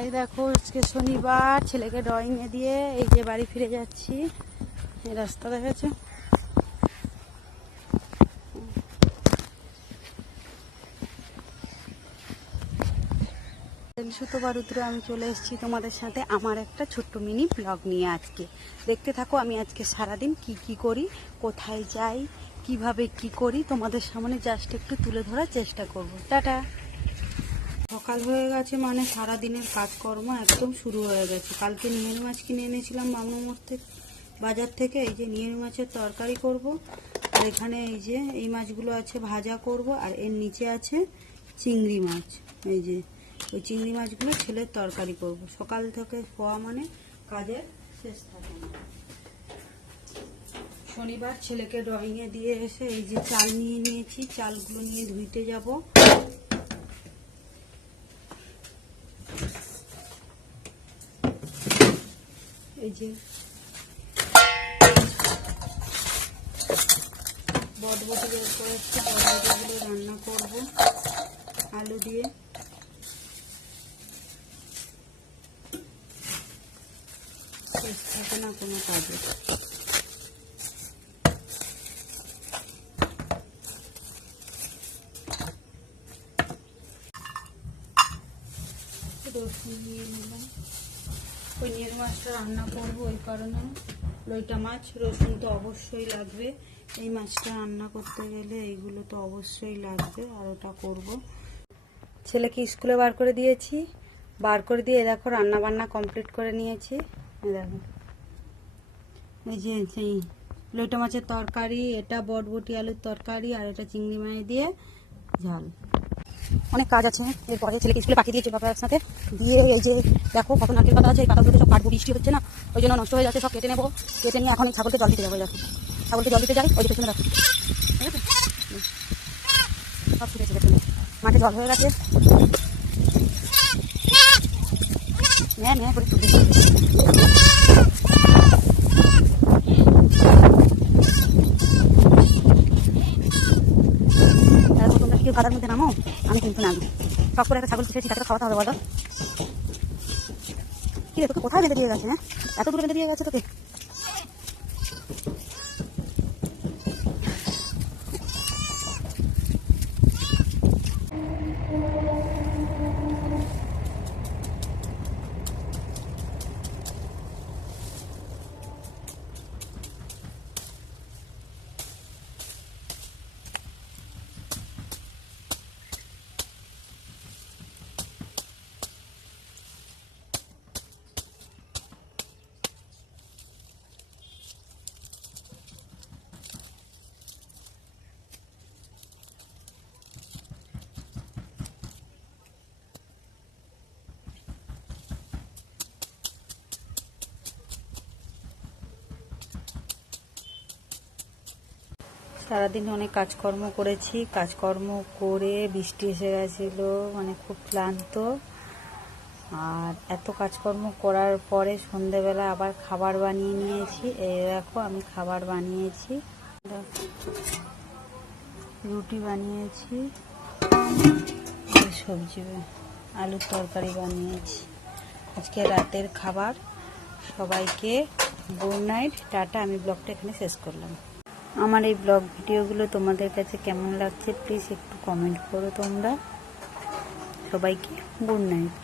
এই দেখো, আজকে শনিবার, ছেলেকে ড্রয়িং এ দিয়ে এই যে বাড়ি ফিরে যাচ্ছি। এই রাস্তা দেখেছ সুতো বারুদ্র আমি চলে এসেছি তোমাদের সাথে আমার একটা ছোট্ট মিনি ব্লগ নিয়ে আজকে। দেখতে থাকো, আমি আজকে সারাদিন কি কি করি, কোথায় যাই, কীভাবে কি করি, তোমাদের সামনে জাস্ট একটু তুলে ধরার চেষ্টা করব। টাটা! সকাল হয়ে গেছে মানে সারা দিনের কাজকর্ম একদম শুরু হয়ে গেছে। কালকে নিয়ের মাছ কিনে এনেছিলাম মামুর থেকে, বাজার থেকে। এই যে নিয়ের মাছের তরকারি করব, আর এখানে এই যে এই মাছগুলো আছে ভাজা করব, আর এর নিচে আছে চিংড়ি মাছ। এই যে ওই চিংড়ি মাছগুলো ছেলের তরকারি করব। সকাল থেকে হওয়া মানে কাজের শেষ থাকে। শনিবার ছেলেকে ড্রয়িংয়ে দিয়ে এসে এই যে চাল নিয়ে নিয়েছি, চালগুলো নিয়ে ধুইতে যাব। এই বটবটি বের করেছি বটবটিগুলো রান্না করব, আলু দিয়ে। থাকে না কোনো কাজে। রসুন নিয়ে নিলাম নিয়ের মাছটা রান্না করব, ওই কারণে লইটা মাছ, রসুন তো অবশ্যই লাগবে। এই মাছটা রান্না করতে গেলে এইগুলো তো অবশ্যই লাগবে, আর ওটা করব। ছেলেকে স্কুলে বার করে দিয়েছি, বার করে দিয়ে দেখো রান্না বান্না কমপ্লিট করে নিয়েছি। দেখো। এই যে, সেই লইটা মাছের তরকারি, এটা বটবটি আলুর তরকারি, আর এটা চিংড়ি মাছ দিয়ে ঝাল। অনেক কাজ আছে। এরপরে ছেলেকে স্কুলে পাঠিয়ে দিয়েছে বাবার সাথে দিয়ে এই যে দেখো কত নারকেল পাতা আছে, এই পাতাগুলো সব কাটবো বৃষ্টি হচ্ছে না, ওই জন্য নষ্ট হয়ে যাচ্ছে, সব কেটে নেব। কেটে নিয়ে এখন ছাগলকে জল দিতে যাব দেখো। ছাগলকে জল দিতে যাই, ওই যে পেছনে দেখো। ঠিক আছে? সব ঠিক আছে মাঠে জল হয়ে গেছে। ম্যা ম্যা করে কাদার মধ্যে নামো, আমি কিন্তু নামি শখ করে একটা ছাগল পুষেছি, তাকে তো খাওয়াতে হবে, বলো। কি রে তোকে কোথায় বেঁধে দিয়ে গেছে হ্যাঁ? এত দূরে বেঁধে দিয়ে গেছে তোকে? সারাদিন অনেক কাজকর্ম করেছি। কাজকর্ম করে বৃষ্টি এসে গেছিল মানে খুব ক্লান্ত। আর এত কাজকর্ম করার পরে সন্ধেবেলা আবার খাবার বানিয়ে নিয়েছি। এই দেখো, আমি খাবার বানিয়েছি। রুটি বানিয়েছি, সবজি আলুর তরকারি বানিয়েছি। আজকে রাতের খাবার। সবাইকে গুড নাইট, টাটা। আমি ব্লগটা এখানে শেষ করলাম। আমার এই ব্লগ ভিডিওগুলো তোমাদের কাছে কেমন লাগছে প্লিজ একটু কমেন্ট করো তোমরা। সবাইকে গুড নাইট